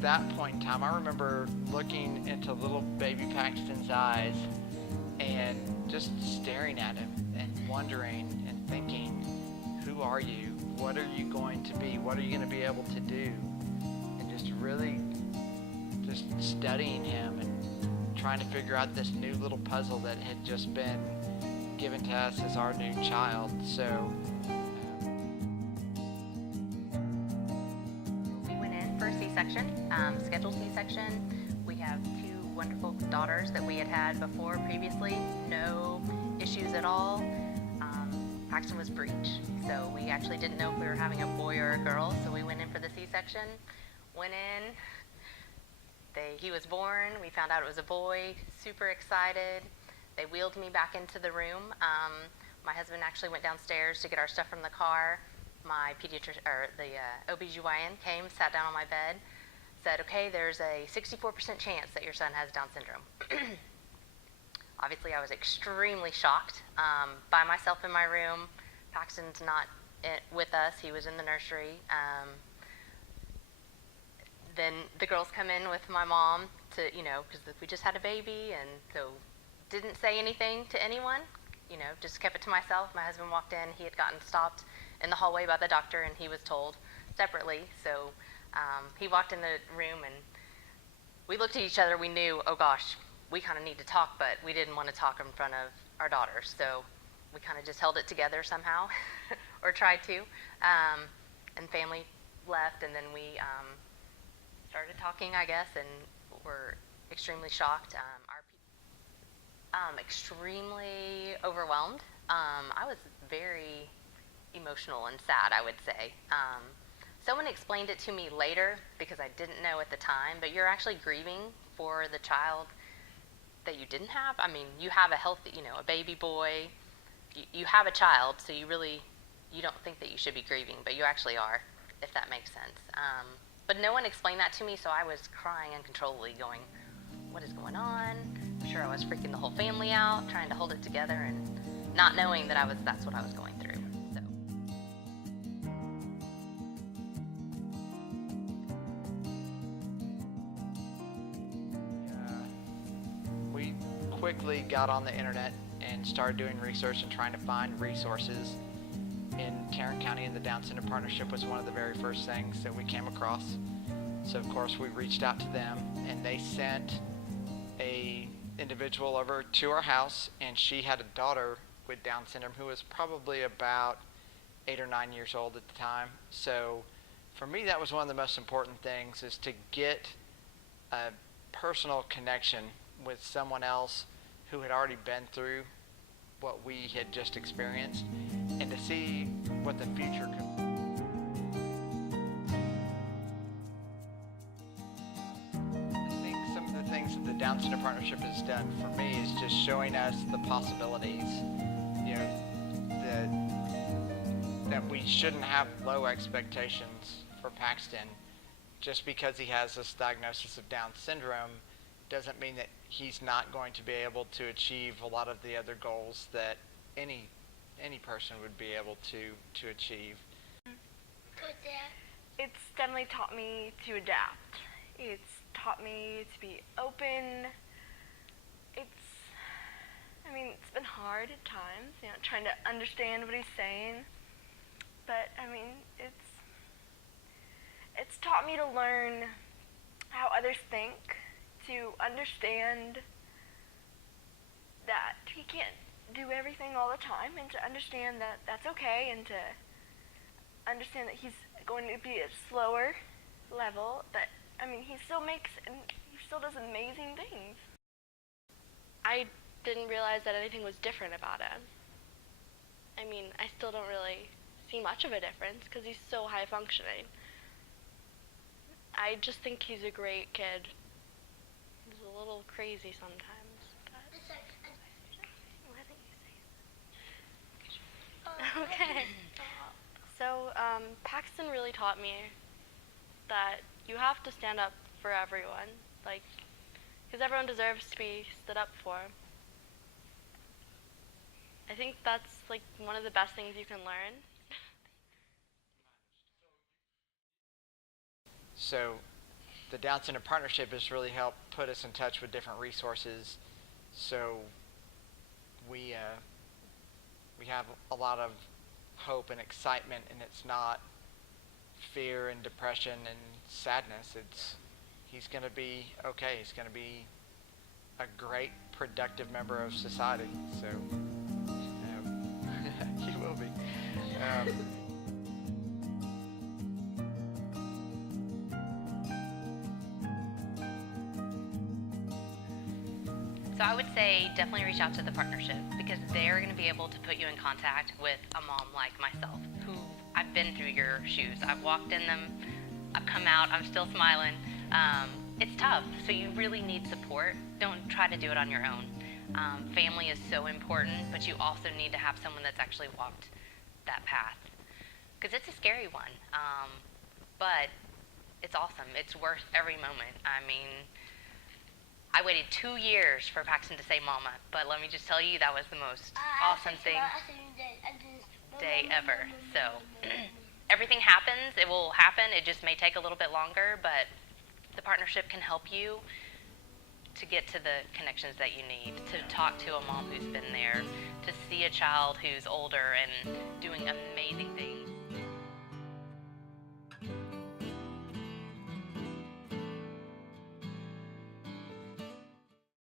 that point in time, I remember looking into little baby Paxton's eyes and just staring at him and wondering and thinking, who are you? What are you going to be? What are you going to be able to do? And just really just studying him and trying to figure out this new little puzzle that had just been given to us as our new child. So we went in for a C-section, scheduled C-section. We have two wonderful daughters that we had before previously. No issues at all. Paxton was breech, so we actually didn't know if we were having a boy or a girl, so we went in for the C-section. Went in, he was born, we found out it was a boy, super excited. They wheeled me back into the room. My husband actually went downstairs to get our stuff from the car. My pediatrician, or the OBGYN came, sat down on my bed, said, okay, there's a 64% chance that your son has Down syndrome. Obviously, I was extremely shocked. By myself in my room. Paxton's not with us. He was in the nursery. Then the girls come in with my mom to, because we just had a baby, and so didn't say anything to anyone, just kept it to myself. My husband walked in. He had gotten stopped in the hallway by the doctor, and he was told separately. So he walked in the room, and we looked at each other. We knew, oh gosh, we kind of need to talk, but we didn't want to talk in front of our daughter. So we kind of just held it together somehow, or tried to. And family left, and then we started talking, I guess, and were extremely shocked. Extremely overwhelmed. I was very emotional and sad, I would say. Someone explained it to me later because I didn't know at the time, but you're actually grieving for the child that you didn't have. I mean, you have a healthy, a baby boy. You have a child, so you don't think that you should be grieving, but you actually are, if that makes sense. But no one explained that to me, so I was crying uncontrollably, going, what is going on? I'm sure I was freaking the whole family out, trying to hold it together, and not knowing that that's what I was going through. So. We quickly got on the internet and started doing research and trying to find resources. In Tarrant County, and the Down Syndrome Partnership was one of the very first things that we came across. So of course we reached out to them, and they sent a individual over to our house, and she had a daughter with Down syndrome who was probably about 8 or 9 years old at the time. So for me, that was one of the most important things, is to get a personal connection with someone else who had already been through what we had just experienced, and to see what the future could be. I think some of the things that the Down Syndrome Partnership has done for me is just showing us the possibilities, that we shouldn't have low expectations for Paxton. Just because he has this diagnosis of Down syndrome doesn't mean that he's not going to be able to achieve a lot of the other goals that any person would be able to achieve. It's definitely taught me to adapt. It's taught me to be open. It's been hard at times, trying to understand what he's saying. But it's taught me to learn how others think, to understand that he can't do everything all the time, and to understand that that's okay, and to understand that he's going to be at a slower level, but he still does amazing things. I didn't realize that anything was different about him. I still don't really see much of a difference because he's so high functioning. I just think he's a great kid. He's a little crazy sometimes. Why don't you say it? Okay. So, Paxton really taught me that you have to stand up for everyone, because everyone deserves to be stood up for. I think that's one of the best things you can learn. So the Down Syndrome Partnership has really helped put us in touch with different resources. So we have a lot of hope and excitement, and it's not fear and depression and sadness. He's going to be okay. He's going to be a great, productive member of society. So he will be. So I would say definitely reach out to the partnership, because they're going to be able to put you in contact with a mom like myself, who I've been through your shoes. I've walked in them. I've come out. I'm still smiling. It's tough, so you really need support. Don't try to do it on your own. Family is so important, but you also need to have someone that's actually walked that path, because it's a scary one. But it's awesome. It's worth every moment. I mean, I waited 2 years for Paxton to say mama, but let me just tell you, that was the most awesome day ever. So everything happens. It will happen. It just may take a little bit longer, but the partnership can help you to get to the connections that you need, to talk to a mom who's been there, to see a child who's older and doing amazing things.